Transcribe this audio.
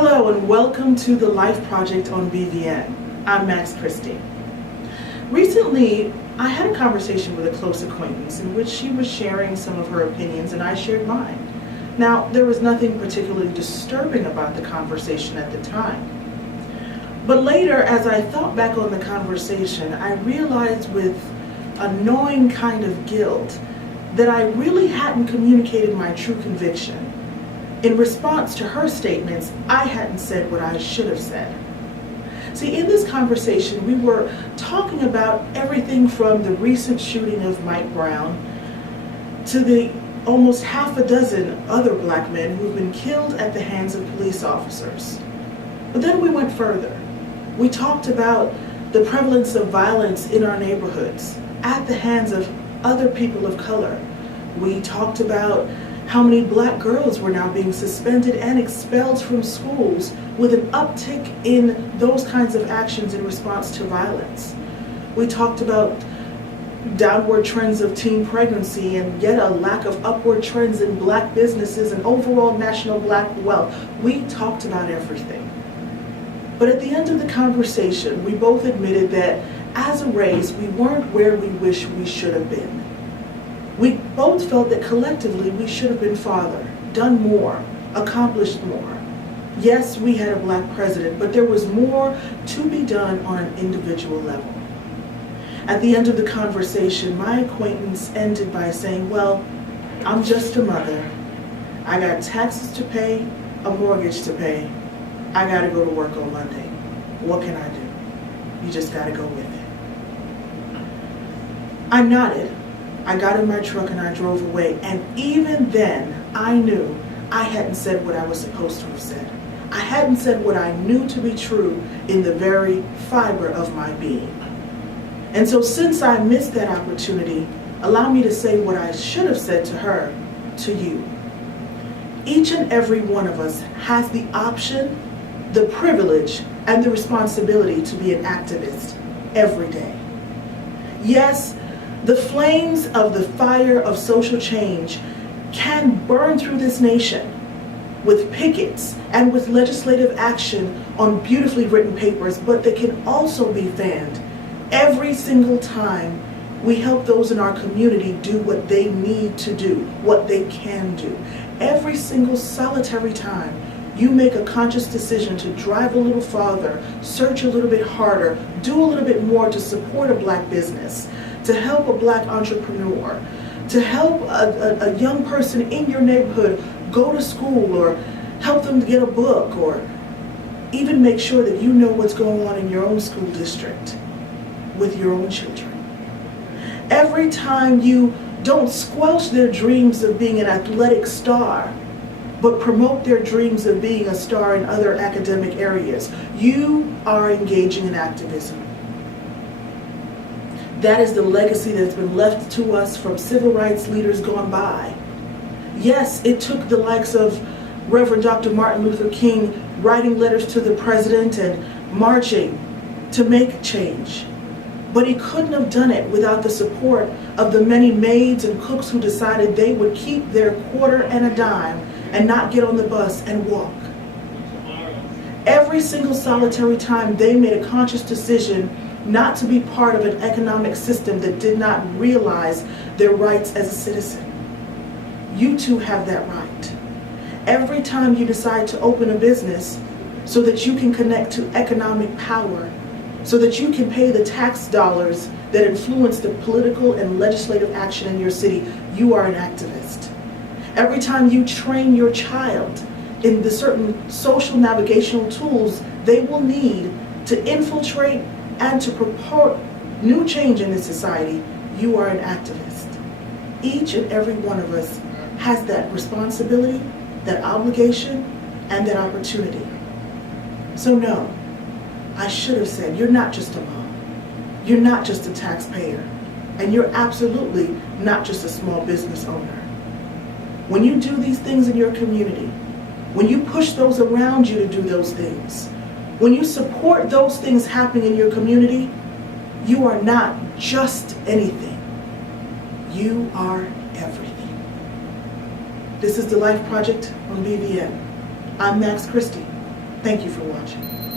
Hello and welcome to the Life Project on BVN. I'm Max Christie. Recently, I had a conversation with a close acquaintance in which she was sharing some of her opinions and I shared mine. Now, there was nothing particularly disturbing about the conversation at the time. But later, as I thought back on the conversation, I realized with a gnawing kind of guilt that I really hadn't communicated my true conviction. In response to her statements, I hadn't said what I should have said. See, in this conversation, we were talking about everything from the recent shooting of Mike Brown to the almost half a dozen other black men who've been killed at the hands of police officers. But then we went further. We talked about the prevalence of violence in our neighborhoods at the hands of other people of color. We talked about how many black girls were now being suspended and expelled from schools with an uptick in those kinds of actions in response to violence. We talked about downward trends of teen pregnancy and yet a lack of upward trends in black businesses and overall national black wealth. We talked about everything. But at the end of the conversation, we both admitted that as a race, we weren't where we wish we should have been. We both felt that collectively we should have been farther, done more, accomplished more. Yes, we had a black president, but there was more to be done on an individual level. At the end of the conversation, my acquaintance ended by saying, well, I'm just a mother. I got taxes to pay, a mortgage to pay. I gotta go to work on Monday. What can I do? You just gotta go with it. I nodded. I got in my truck and I drove away, and even then, I knew I hadn't said what I was supposed to have said. I hadn't said what I knew to be true in the very fiber of my being. And so since I missed that opportunity, allow me to say what I should have said to her, to you. Each and every one of us has the option, the privilege, and the responsibility to be an activist every day. Yes, the flames of the fire of social change can burn through this nation with pickets and with legislative action on beautifully written papers, but they can also be fanned every single time we help those in our community do what they need to do, what they can do. Every single solitary time you make a conscious decision to drive a little farther, search a little bit harder, do a little bit more to support a black business, to help a black entrepreneur, to help a young person in your neighborhood go to school or help them to get a book or even make sure that you know what's going on in your own school district with your own children. Every time you don't squelch their dreams of being an athletic star, but promote their dreams of being a star in other academic areas, you are engaging in activism. That is the legacy that's been left to us from civil rights leaders gone by. Yes, it took the likes of Reverend Dr. Martin Luther King writing letters to the president and marching to make change. But he couldn't have done it without the support of the many maids and cooks who decided they would keep their quarter and a dime and not get on the bus and walk. Every single solitary time they made a conscious decision not to be part of an economic system that did not realize their rights as a citizen. You too have that right. Every time you decide to open a business so that you can connect to economic power, so that you can pay the tax dollars that influence the political and legislative action in your city, you are an activist. Every time you train your child in the certain social navigational tools they will need to infiltrate and to purport new change in this society, you are an activist. Each and every one of us has that responsibility, that obligation, and that opportunity. So no, I should have said, you're not just a mom, you're not just a taxpayer, and you're absolutely not just a small business owner. When you do these things in your community, when you push those around you to do those things, when you support those things happening in your community, you are not just anything. You are everything. This is the Life Project on BVN. I'm Max Christie. Thank you for watching.